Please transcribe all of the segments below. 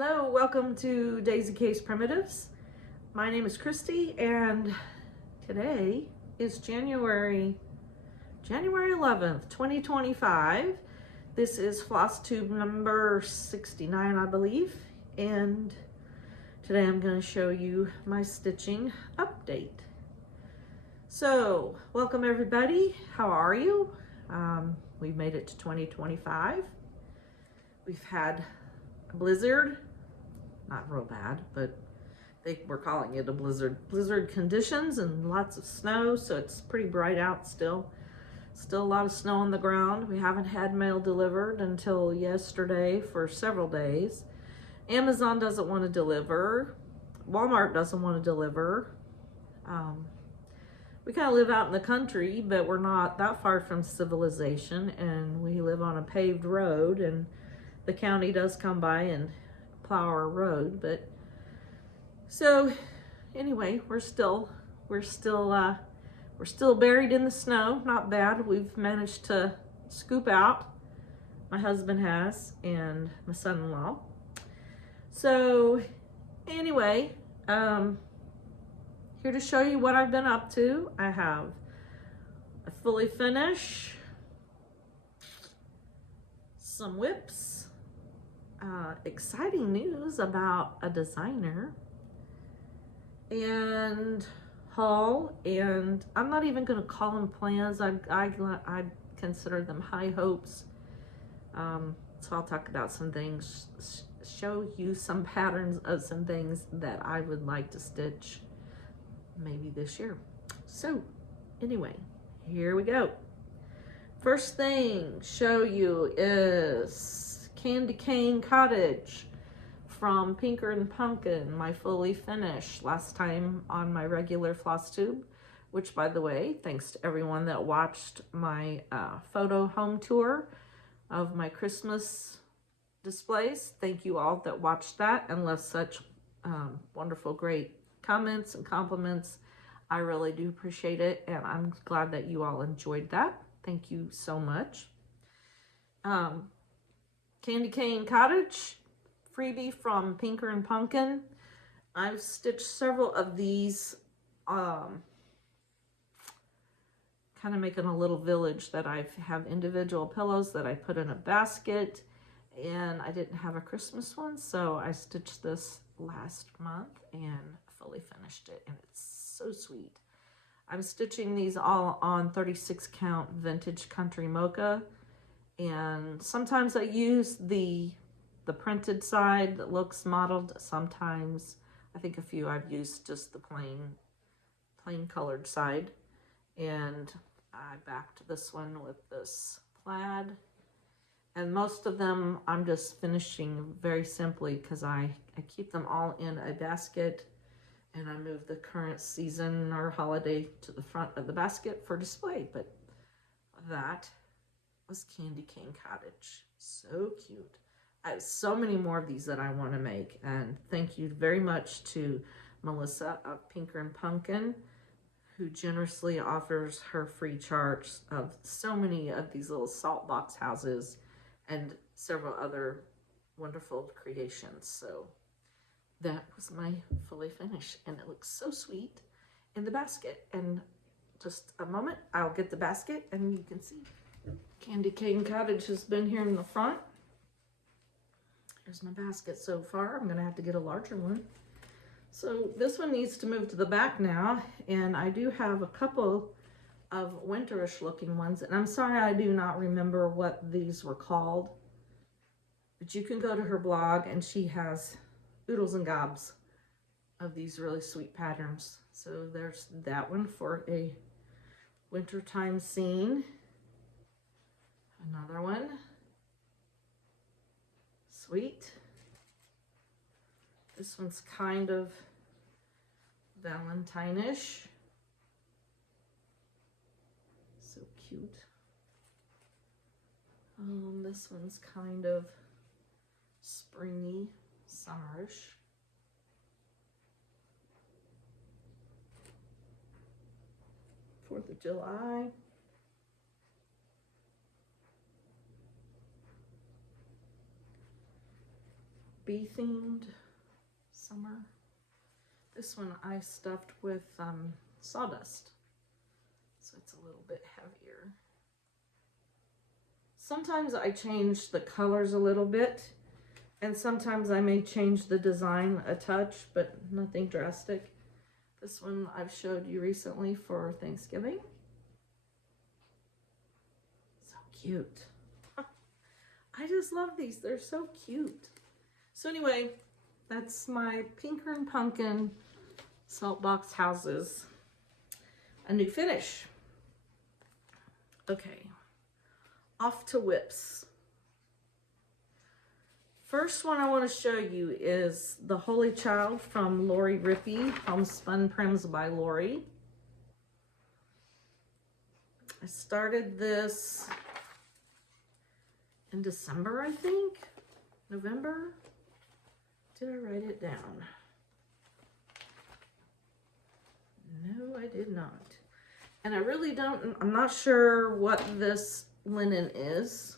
Hello, welcome to Daisy Case Primitives. My name is Christy and today is January 11th, 2025. This is FlossTube number 69, I believe, and today I'm going to show you my stitching update. So, welcome everybody. How are you? We've made it to 2025. We've had a blizzard, not real bad, but they were calling it a blizzard conditions and lots of snow, so it's pretty bright out still a lot of snow on the ground. We haven't had mail delivered until yesterday for several days. Amazon doesn't want to deliver, Walmart doesn't want to deliver. We kind of live out in the country, but we're not that far from civilization, and we live on a paved road, and the county does come by and plow our road. But so anyway, we're still buried in the snow. Not bad. We've managed to scoop out. My husband has, and my son-in-law. So anyway, here to show you what I've been up to. I have a fully finish, some whips, exciting news about a designer, and haul, and I'm not even going to call them plans. I consider them high hopes. So I'll talk about some things, show you some patterns of some things that I would like to stitch maybe this year. So anyway, here we go. First thing show you is Candy Cane Cottage from Pinker and Pumpkin, my fully finished last time on my regular FlossTube, which, by the way, thanks to everyone that watched my photo home tour of my Christmas displays. Thank you all that watched that and left such wonderful, great comments and compliments. I really do appreciate it, and I'm glad that you all enjoyed that. Thank you so much. Candy Cane Cottage, freebie from Pinker and Pumpkin. I've stitched several of these, kind of making a little village that I have individual pillows that I put in a basket, and I didn't have a Christmas one, so I stitched this last month and fully finished it, and it's so sweet. I'm stitching these all on 36 count vintage country mocha, and sometimes I use the printed side that looks modeled. Sometimes, I think a few I've used just the plain colored side, and I backed this one with this plaid. And most of them I'm just finishing very simply because I keep them all in a basket, and I move the current season or holiday to the front of the basket for display. But that was Candy Cane Cottage. So cute. I have so many more of these that I want to make, and thank you very much to Melissa of Pinker and Pumpkin, who generously offers her free charts of so many of these little salt box houses and several other wonderful creations. So that was my fully finished, and it looks so sweet in the basket. And just a moment, I'll get the basket and you can see. Candy Cane Cottage has been here in the front. Here's my basket so far. I'm gonna have to get a larger one. So this one needs to move to the back now, and I do have a couple of winterish looking ones, and I'm sorry I do not remember what these were called, but you can go to her blog and she has oodles and gobs of these really sweet patterns. So there's that one for a wintertime scene. Another one, sweet. This one's kind of Valentine-ish. So cute. This one's kind of springy, summerish. Fourth of July. bee themed summer. This one I stuffed with sawdust, so it's a little bit heavier. Sometimes I change the colors a little bit, and sometimes I may change the design a touch, but nothing drastic. This one I've showed you recently for Thanksgiving. So cute. I just love these. They're so cute. So anyway, that's my Pinker & Pumpkin salt box houses. A new finish. Okay, off to whips. First one I want to show you is The Holy Child from Lori Rippey, Homespun Prims by Lori. I started this in December, I think. November? Did I write it down? No, I did not. And I really don't, I'm not sure what this linen is.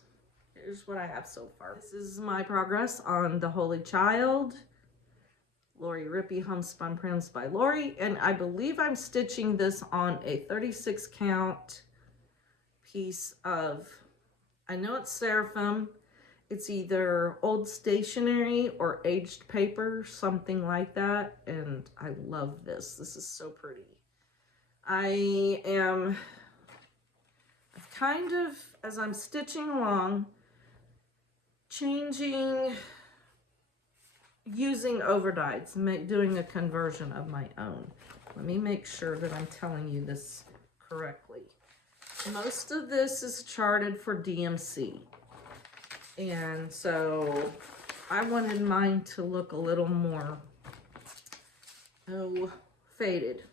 Here's what I have so far. This is my progress on The Holy Child. Lori Rippey, Homespun Prims by Lori. And I believe I'm stitching this on a 36 count piece of, I know it's Seraphim. It's either old stationery or aged paper, something like that. And I love this. This is so pretty. I've kind of, as I'm stitching along, changing, using overdyes, doing a conversion of my own. Let me make sure that I'm telling you this correctly. Most of this is charted for DMC. And so I wanted mine to look a little more faded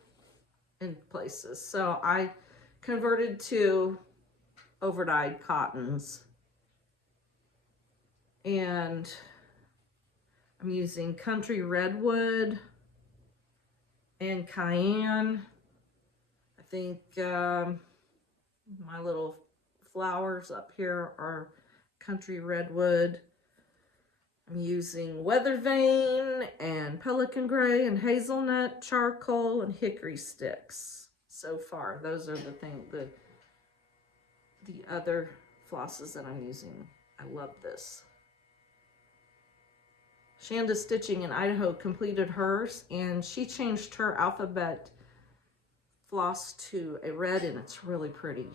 in places. So I converted to overdyed cottons. And I'm using Country Redwood and Cayenne. I think my little flowers up here are Country Redwood. I'm using Weather Vane and Pelican Gray and Hazelnut, Charcoal, and Hickory Sticks. So far, those are the other flosses that I'm using. I love this. Shanda Stitching in Idaho completed hers, and she changed her alphabet floss to a red, and it's really pretty.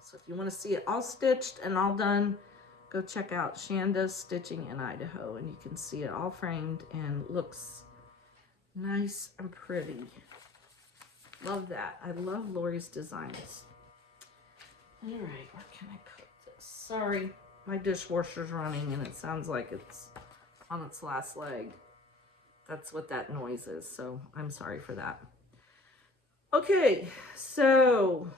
So if you want to see it all stitched and all done, go check out Shanda Stitching in Idaho, and you can see it all framed and looks nice and pretty. Love that. I love Lori's designs. All right, where can I put this? Sorry, my dishwasher's running and it sounds like it's on its last leg. That's what that noise is, so I'm sorry for that. Okay, so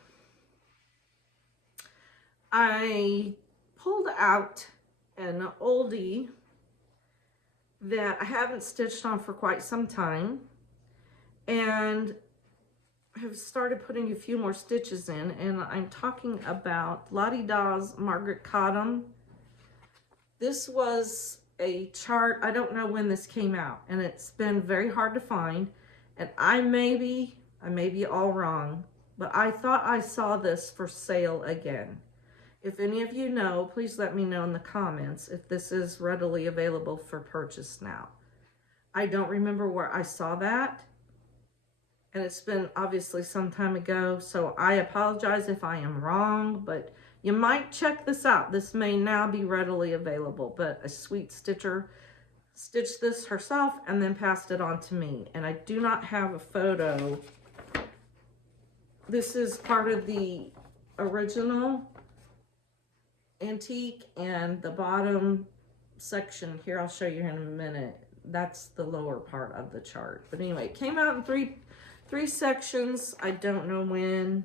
I pulled out an oldie that I haven't stitched on for quite some time, and have started putting a few more stitches in, and I'm talking about Lottie Daw's Margaret Cottam. This was a chart, I don't know when this came out, and it's been very hard to find, and I may be all wrong, but I thought I saw this for sale again. If any of you know, please let me know in the comments if this is readily available for purchase now. I don't remember where I saw that, and it's been obviously some time ago, so I apologize if I am wrong, but you might check this out. This may now be readily available, but a sweet stitcher stitched this herself and then passed it on to me, and I do not have a photo. This is part of the original antique, and the bottom section here, I'll show you in a minute, that's the lower part of the chart. But anyway, it came out in three sections. I don't know when.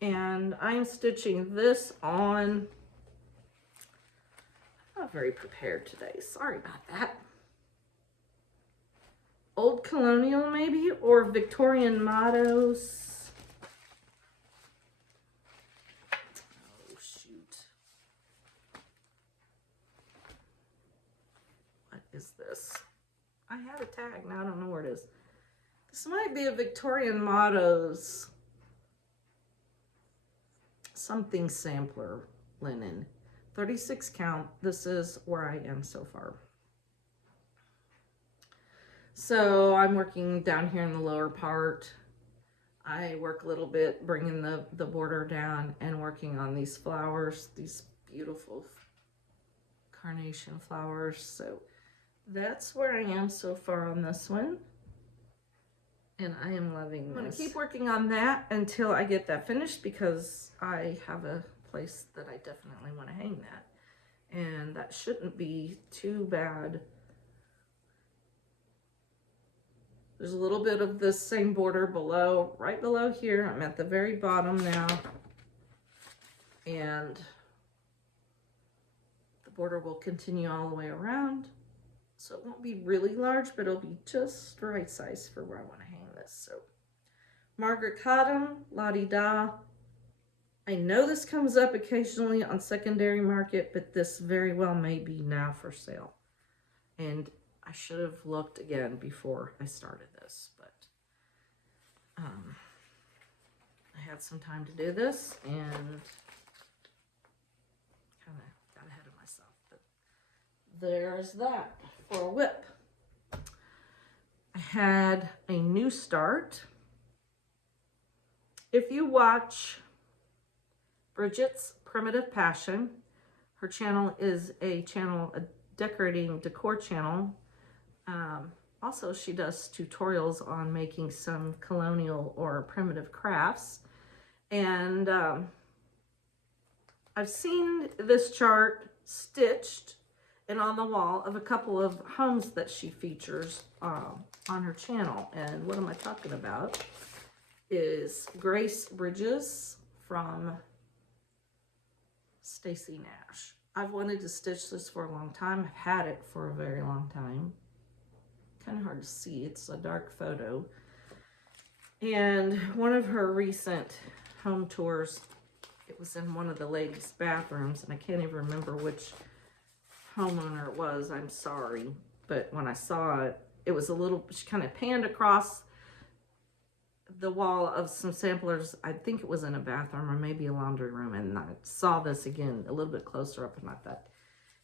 And I'm stitching this on, I'm not very prepared today, sorry about that. Old Colonial maybe, or Victorian Mottos. Oh shoot. is this? I had a tag, now I don't know where it is. This might be a Victorian Mottos something sampler linen. 36 count. This is where I am so far. So I'm working down here in the lower part. I work a little bit bringing the border down and working on these flowers, these beautiful carnation flowers. So that's where I am so far on this one. And I am loving this. I'm going to keep working on that until I get that finished, because I have a place that I definitely want to hang that. And that shouldn't be too bad. There's a little bit of this same border below, right below here. I'm at the very bottom now. And the border will continue all the way around. So it won't be really large, but it'll be just right size for where I want to hang this. So Margaret Cottam, la-di-da. I know this comes up occasionally on secondary market, but this very well may be now for sale. And I should have looked again before I started this, but I had some time to do this and kind of got ahead of myself. But there's that for a whip. I had a new start. If you watch Bridget's Primitive Passion, her channel is a decorating decor channel. Also, she does tutorials on making some colonial or primitive crafts. And I've seen this chart stitched and on the wall of a couple of homes that she features on her channel. And what am I talking about? Is Grace Bridges from Stacy Nash. I've wanted to stitch this for a long time. I've had it for a very long time. Kind of hard to see, it's a dark photo. And one of her recent home tours, it was in one of the ladies' bathrooms, and I can't even remember which homeowner it was, I'm sorry. But when I saw it, it was a little, she kind of panned across the wall of some samplers. I think it was in a bathroom or maybe a laundry room, and I saw this again a little bit closer up, and I thought,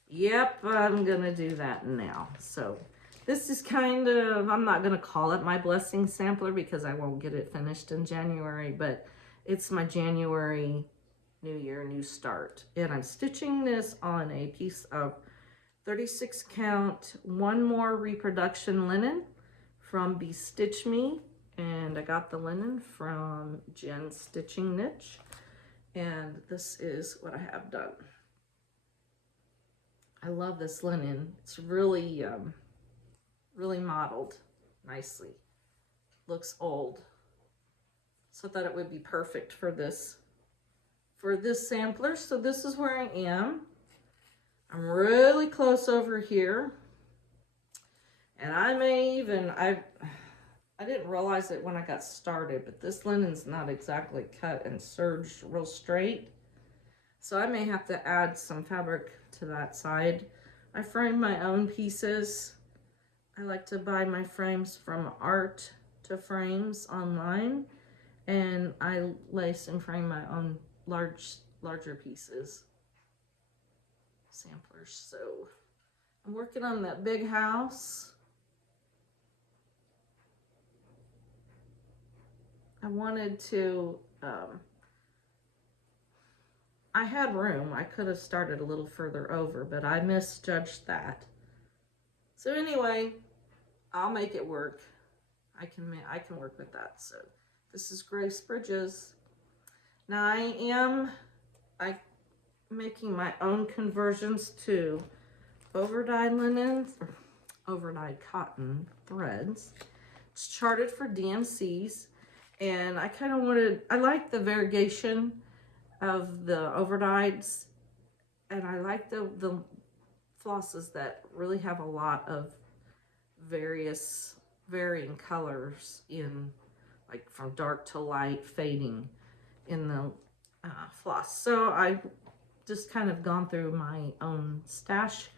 yep, I'm gonna do that now. So this is kind of, I'm not gonna call it my blessing sampler because I won't get it finished in January, but it's my January New Year, new start. And I'm stitching this on a piece of 36 count, one more reproduction linen from Bestitch Me. And I got the linen from Jen's Stitching Niche. And this is what I have done. I love this linen. It's really, really modeled nicely. Looks old. So I thought it would be perfect for this sampler. So this is where I am. I'm really close over here. And I may even, I didn't realize it when I got started, but this linen's not exactly cut and serged real straight. So I may have to add some fabric to that side. I frame my own pieces. I like to buy my frames from Art to Frames online, and I lace and frame my own larger pieces, samplers. So I'm working on that big house. I wanted to, I had room. I could have started a little further over, but I misjudged that. So anyway, I'll make it work. I can work with that. So this is Grace Bridges. Now I am making my own conversions to overdyed linens, overdyed cotton threads. It's charted for DMCs. And I kind of wanted, I like the variegation of the overdyes, and I like the flosses that really have a lot of varying colors in, like from dark to light, fading in the floss. So I just kind of gone through my own stash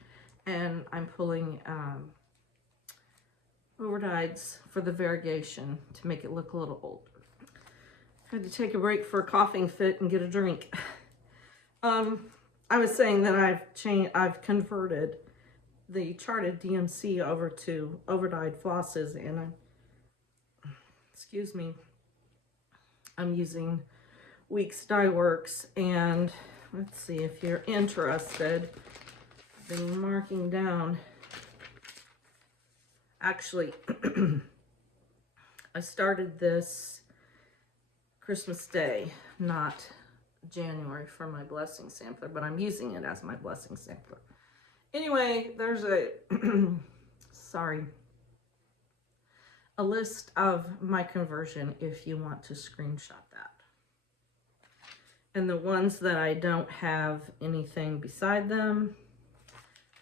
and I'm pulling overdyes for the variegation to make it look a little older. Had to take a break for a coughing fit and get a drink. I was saying that I've converted the charted DMC over to overdyed flosses, and excuse me, I'm using Weeks Dye Works, and let's see if you're interested. I've been marking down. Actually, I started this Christmas Day, not January, for my blessing sampler, but I'm using it as my blessing sampler. Anyway, there's a a list of my conversion if you want to screenshot that. And the ones that I don't have anything beside them,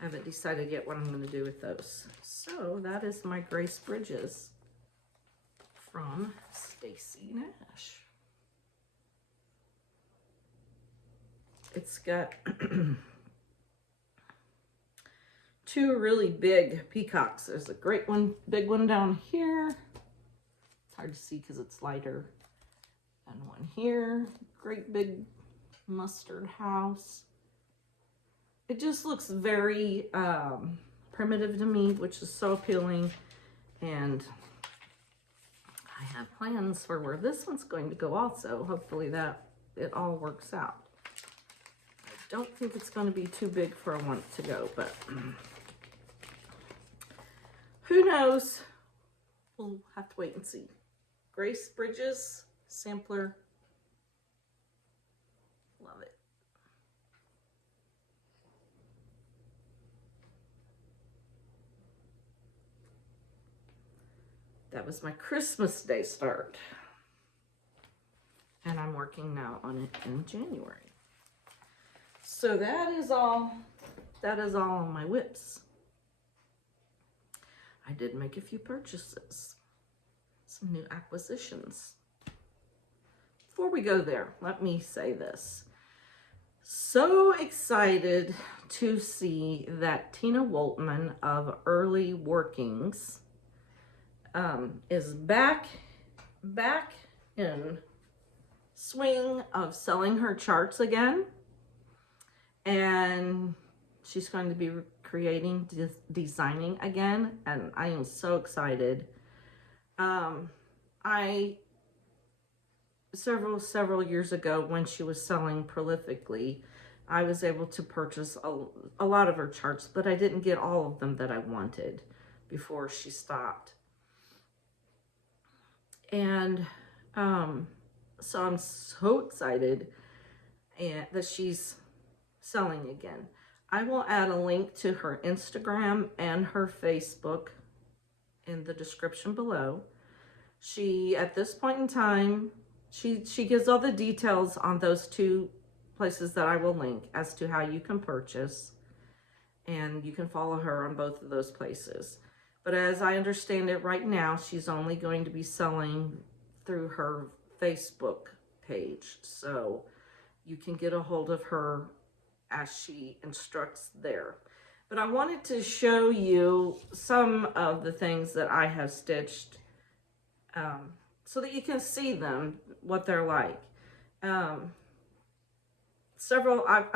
I haven't decided yet what I'm going to do with those. So that is my Grace Bridges from Stacy Nash. It's got two really big peacocks. There's a great one, big one down here. It's hard to see because it's lighter. And one here, great big mustard house. It just looks very primitive to me, which is so appealing. And I have plans for where this one's going to go also. Hopefully that it all works out. I don't think it's going to be too big for a want to go, but who knows? We'll have to wait and see. Grace Bridges sampler. Love it. That was my Christmas Day start. And I'm working now on it in January. So that is all on my whips. I did make a few purchases, some new acquisitions. Before we go there, let me say this. So excited to see that Tina Woltman of Early Workings is back in swing of selling her charts again, and she's going to be creating, designing again, and I am so excited. Several years ago, when she was selling prolifically, I was able to purchase a lot of her charts, but I didn't get all of them that I wanted before she stopped. And so I'm so excited that she's selling again. I will add a link to her Instagram and her Facebook in the description below. She, at this point in time, she gives all the details on those two places that I will link as to how you can purchase, and you can follow her on both of those places. But as I understand it right now, she's only going to be selling through her Facebook page. So you can get a hold of her as she instructs there. But I wanted to show you some of the things that I have stitched so that you can see them, what they're like. I've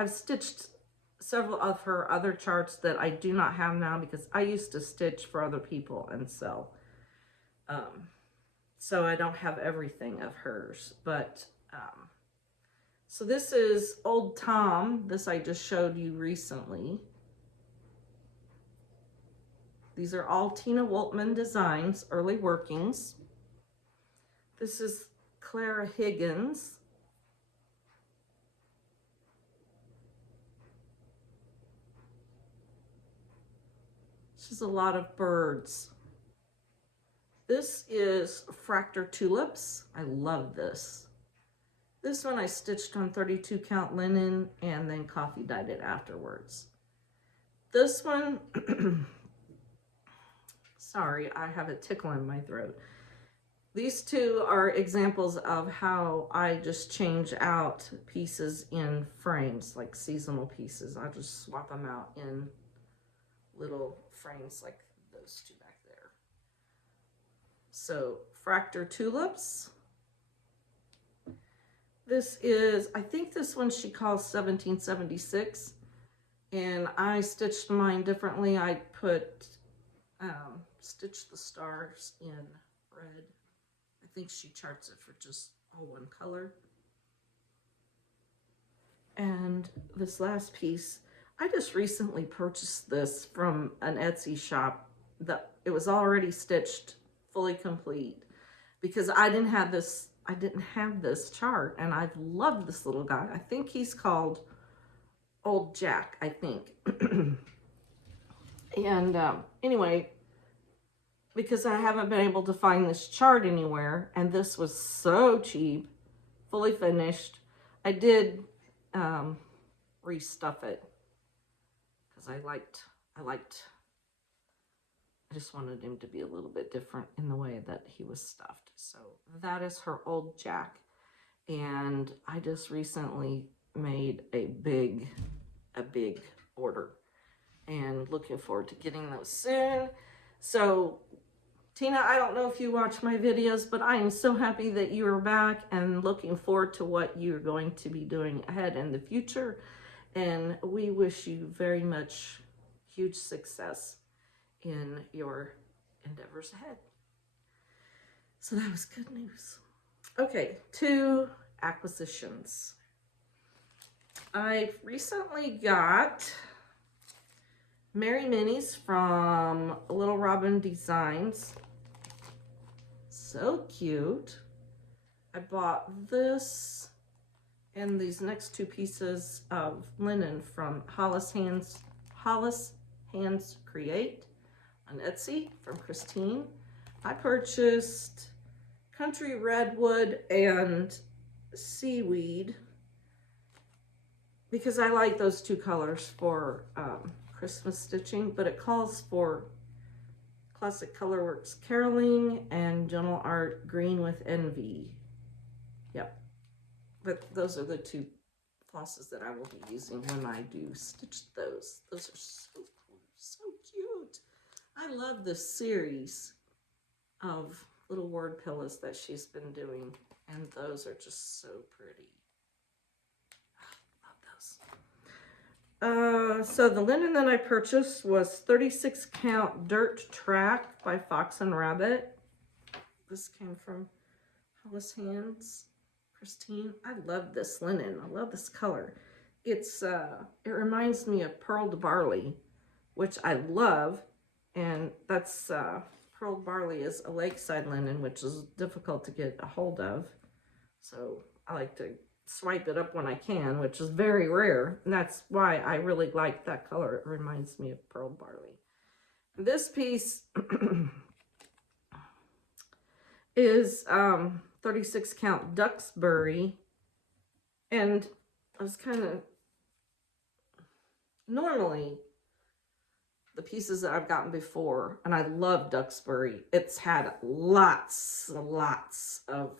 stitched several of her other charts that I do not have now because I used to stitch for other people and sell. So I don't have everything of hers, but so this is Old Tom. This I just showed you recently. These are all Tina Woltman designs, Early Workings. This is Clara Higgins. She's a lot of birds. This is Fractor Tulips. I love this. This one I stitched on 32 count linen and then coffee dyed it afterwards. This one, sorry, I have a tickle in my throat. These two are examples of how I just change out pieces in frames, like seasonal pieces. I just swap them out in little frames like those two back there. So Fractor Tulips. This is, I think this one she calls 1776, and I stitched mine differently. I put, stitched the stars in red. I think she charts it for just all one color. And this last piece, I just recently purchased this from an Etsy shop. It was already stitched, fully complete, because I didn't have this chart, and I've loved this little guy. I think he's called Old Jack, I think. And anyway, because I haven't been able to find this chart anywhere, and this was so cheap, fully finished, I did restuff it because I just wanted him to be a little bit different in the way that he was stuffed. So that is her Old Jack. And I just recently made a big order and looking forward to getting those soon. So Tina, I don't know if you watch my videos, but I am so happy that you are back and looking forward to what you're going to be doing ahead in the future. And we wish you very much huge success in your endeavors ahead. So that was good news. Okay, 2 acquisitions. I recently got Merry Minis from Little Robin Designs. So cute. I bought this and these next 2 pieces of linen from Hollis Hands Create on Etsy from Christine. I purchased Country Redwood and Seaweed because I like those 2 colors for Christmas stitching, but it calls for Classic Colorworks Caroling and Gentle Art Green with Envy. Yep. But those are the 2 flosses that I will be using when I do stitch those. Those are so cool, so cute. I love this series of little word pillows that she's been doing, and those are just so pretty. Love those. So the linen that I purchased was 36 count Dirt Track by Fox and Rabbit. This came from Hollis Hands. Christine, I love this linen. I love this color. It reminds me of Pearled Barley, which I love, and that's Pearled Barley is a lakeside linen, which is difficult to get a hold of. So I like to swipe it up when I can, which is very rare, and that's why I really like that color. It reminds me of Pearled Barley. This piece is 36 count Duxbury, and I was kind of, normally the pieces that I've gotten before, and I love Duxbury, it's had lots and lots of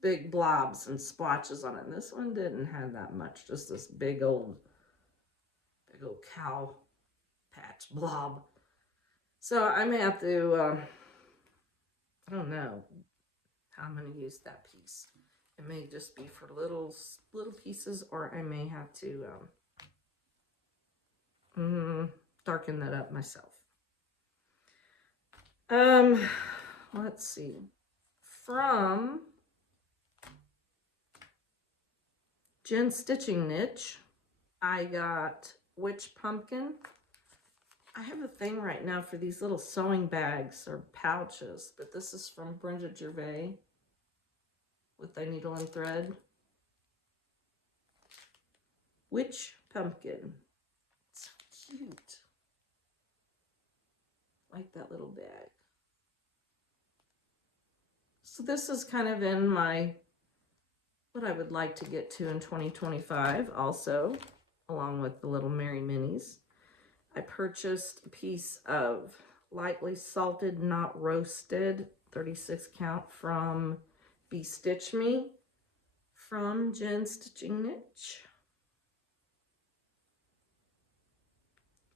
big blobs and splotches on it. And this one didn't have that much, just this big old cow patch blob. So I may have to, I don't know how I'm going to use that piece. It may just be for little pieces, or I may have to darken that up myself. Let's see. From Jen's Stitching Niche, I got Witch Pumpkin. I have a thing right now for these little sewing bags or pouches, but this is from Brenda Gervais with the needle and thread. Witch Pumpkin. It's so cute. Like that little bag. So this is kind of in my, what I would like to get to in 2025 also, along with the little Merry Minis. I purchased a piece of lightly salted, not roasted, 36 count from Be Stitch Me from Jen's Stitching Niche.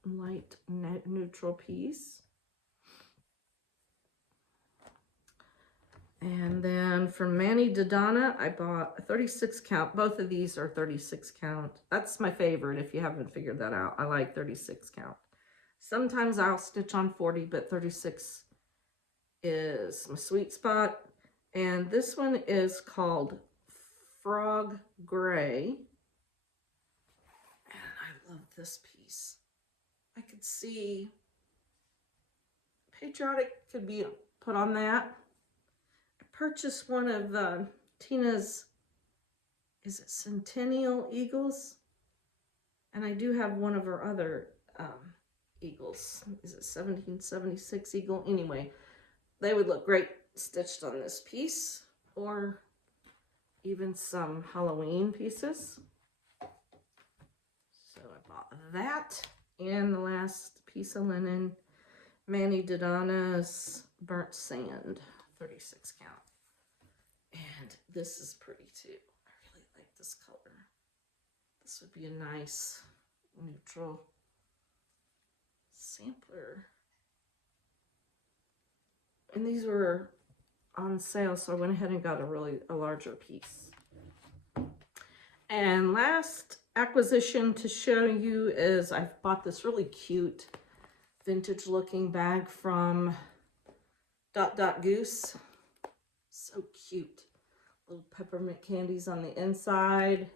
light neutral piece. And then from Manny Dodonna, I bought a 36 count. Both of these are 36 count. That's my favorite if you haven't figured that out. I like 36 count. Sometimes I'll stitch on 40, but 36 is my sweet spot. And this one is called Frog Gray. And I love this piece. I could see patriotic could be put on that. Purchased one of Tina's, is it Centennial Eagles? And I do have one of her other eagles. Is it 1776 Eagle? Anyway, they would look great stitched on this piece, or even some Halloween pieces. So I bought that, and the last piece of linen, Manny Dodonna's Burnt Sand, 36 count. And this is pretty too. I really like this color. This would be a nice neutral sampler. And these were on sale, so I went ahead and got a larger piece. And last acquisition to show you is I bought this really cute vintage looking bag from Goose. So cute. Little peppermint candies on the inside.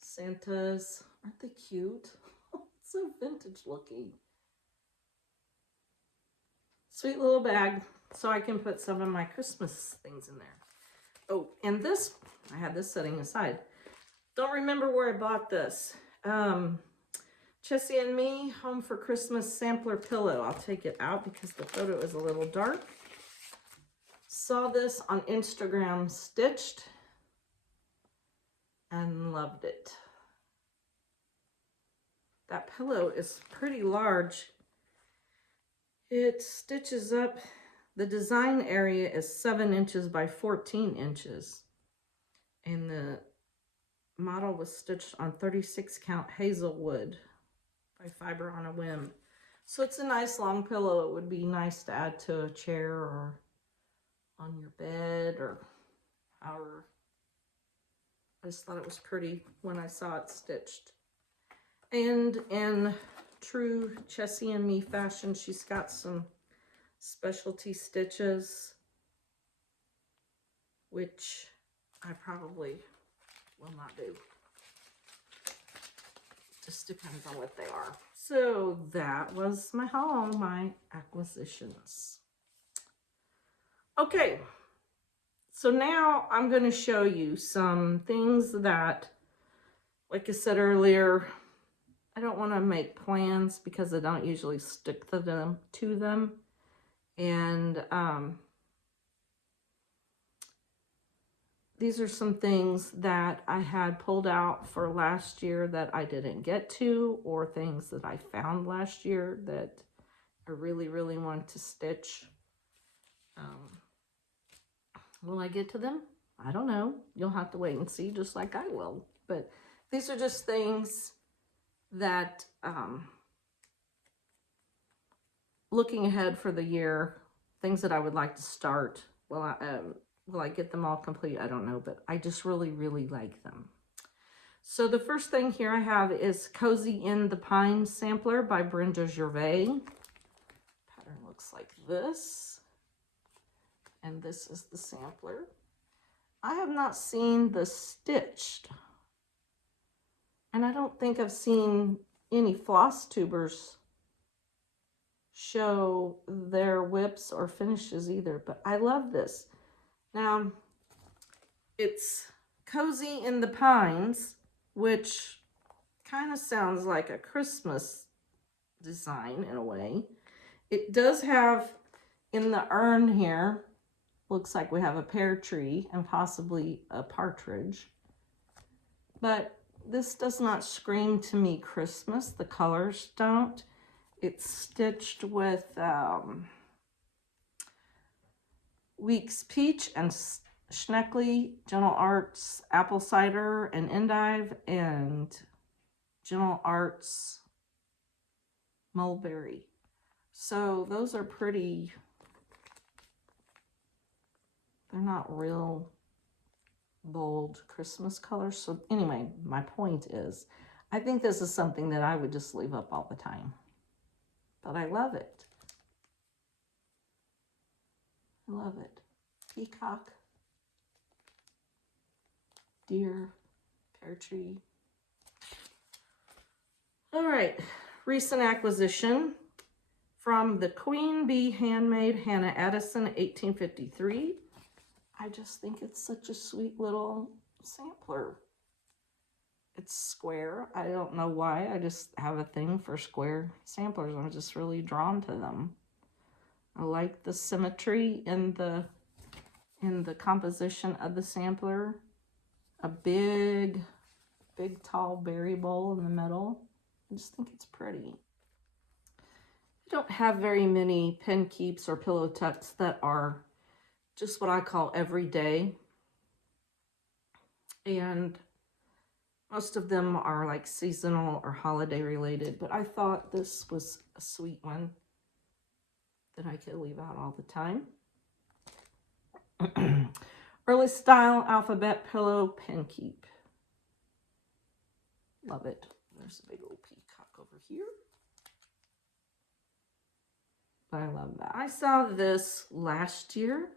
Santas. Aren't they cute? So vintage looking. Sweet little bag. So I can put some of my Christmas things in there. Oh, and this, I had this sitting aside. Don't remember where I bought this. Chessie and Me Home for Christmas sampler pillow. I'll take it out because the photo is a little dark. Saw this on Instagram stitched and loved it. That pillow is pretty large. It stitches up. The design area is 7 inches by 14 inches. And the model was stitched on 36 count hazelwood by Fiber on a Whim. So it's a nice long pillow. It would be nice to add to a chair or on your bed or however. I just thought it was pretty when I saw it stitched. And in true Chessie and Me fashion, she's got some specialty stitches, which I probably will not do. Just depends on what they are. So that was my haul, my acquisitions. Okay, so now I'm going to show you some things that, like I said earlier, I don't want to make plans because I don't usually stick to them. And these are some things that I had pulled out for last year that I didn't get to, or things that I found last year that I really, really want to stitch. Will I get to them? I don't know. You'll have to wait and see, just like I will. But these are just things that, looking ahead for the year, things that I would like to start. Will I get them all complete? I don't know, but I just really, really like them. So the first thing here I have is Cozy in the Pine sampler by Brenda Gervais. Pattern looks like this. And this is the sampler. I have not seen the stitched. And I don't think I've seen any FlossTubers show their whips or finishes either, but I love this. Now, it's Cozy in the Pines, which kind of sounds like a Christmas design in a way. It does have in the urn here, looks like we have a pear tree and possibly a partridge. But this does not scream to me Christmas. The colors don't. It's stitched with Weeks Peach and Schneckley, Gentle Arts Apple Cider and Endive, and Gentle Arts mulberry. So those are pretty, they're not real bold Christmas colors. So anyway, my point is, I think this is something that I would just leave up all the time. But I love it. I love it. Peacock, deer, pear tree. All right, recent acquisition from the Queen Bee Handmade, Hannah Addison, 1853. I just think it's such a sweet little sampler. It's square. I don't know why. I just have a thing for square samplers. I'm just really drawn to them. I like the symmetry in the composition of the sampler. A big tall berry bowl in the middle. I just think it's pretty. I don't have very many pen keeps or pillow tucks that are just what I call everyday. And most of them are like seasonal or holiday related, but I thought this was a sweet one that I could leave out all the time. Early style alphabet pillow pen keep. Love it. There's a big old peacock over here. But I love that. I saw this last year,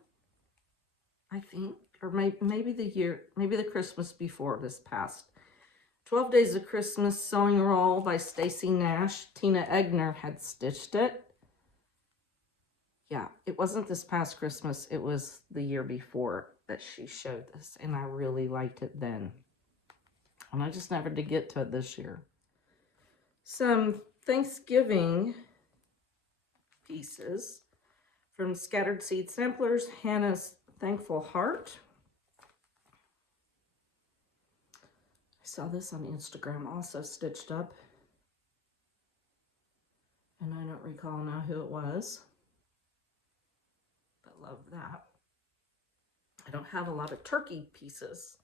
I think, or maybe the Christmas before this past. 12 Days of Christmas Sewing Roll by Stacy Nash. Tina Egner had stitched it. Yeah, it wasn't this past Christmas. It was the year before that she showed this, and I really liked it then. And I just never did get to it this year. Some Thanksgiving pieces from Scattered Seed Samplers, Hannah's Thankful Heart. I saw this on Instagram, also stitched up. And I don't recall now who it was. But love that. I don't have a lot of turkey pieces.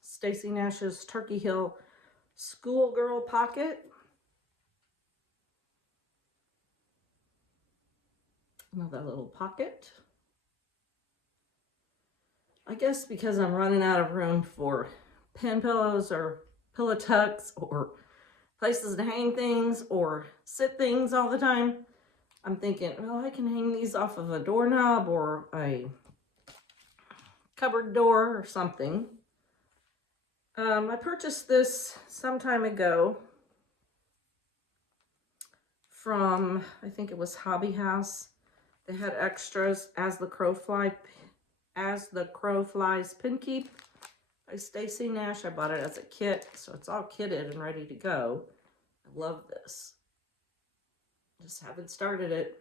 Stacy Nash's Turkey Hill Schoolgirl Pocket. Another little pocket. I guess because I'm running out of room for pen pillows or pillow tucks or places to hang things or sit things all the time, I'm thinking, well, I can hang these off of a doorknob or a cupboard door or something. I purchased this some time ago from, I think it was Hobby House. They had extras As the Crow Flies Pin Keep by Stacy Nash. I bought it as a kit, so it's all kitted and ready to go. I love this. Just haven't started it.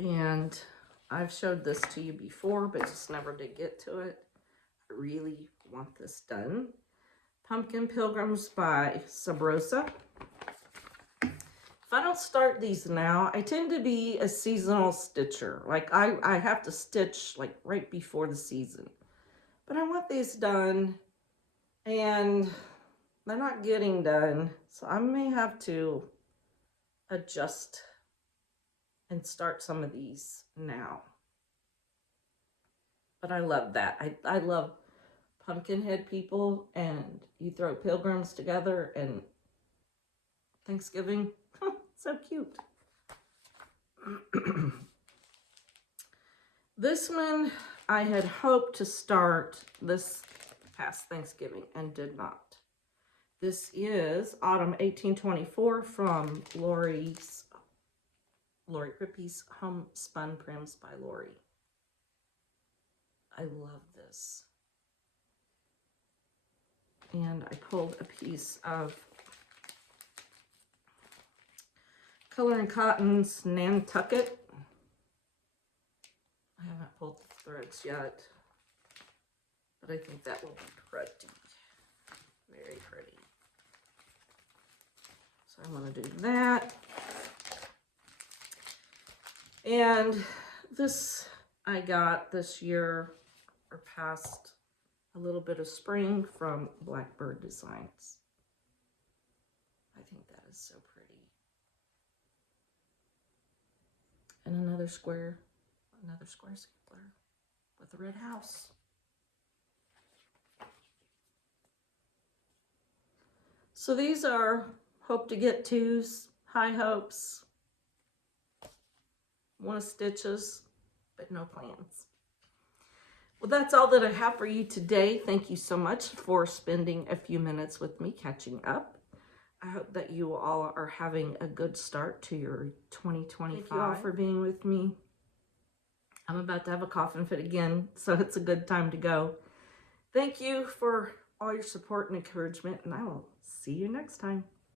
And I've showed this to you before, but just never did get to it. I really want this done. Pumpkin Pilgrims by Sabrosa. If I don't start these now, I tend to be a seasonal stitcher. Like I have to stitch like right before the season. But I want these done and they're not getting done. So I may have to adjust and start some of these now. But I love that. I love pumpkin head people, and you throw pilgrims together and Thanksgiving. So cute. This one I had hoped to start this past Thanksgiving and did not. This is Autumn 1824 from Lori Rippey's Homespun Prims by Lori. I love this. And I pulled a piece of Color and Cotton's Nantucket. I haven't pulled the threads yet, but I think that will be pretty. Very pretty. So I want to do that. And this I got this year or past a little bit of spring from Blackbird Designs. I think that is so pretty. And another square sampler with a red house. So these are hope to get twos, high hopes, want stitches, but no plans. Well, that's all that I have for you today. Thank you so much for spending a few minutes with me catching up. I hope that you all are having a good start to your 2025. Thank you all for being with me. I'm about to have a coughing fit again, so it's a good time to go. Thank you for all your support and encouragement, and I will see you next time.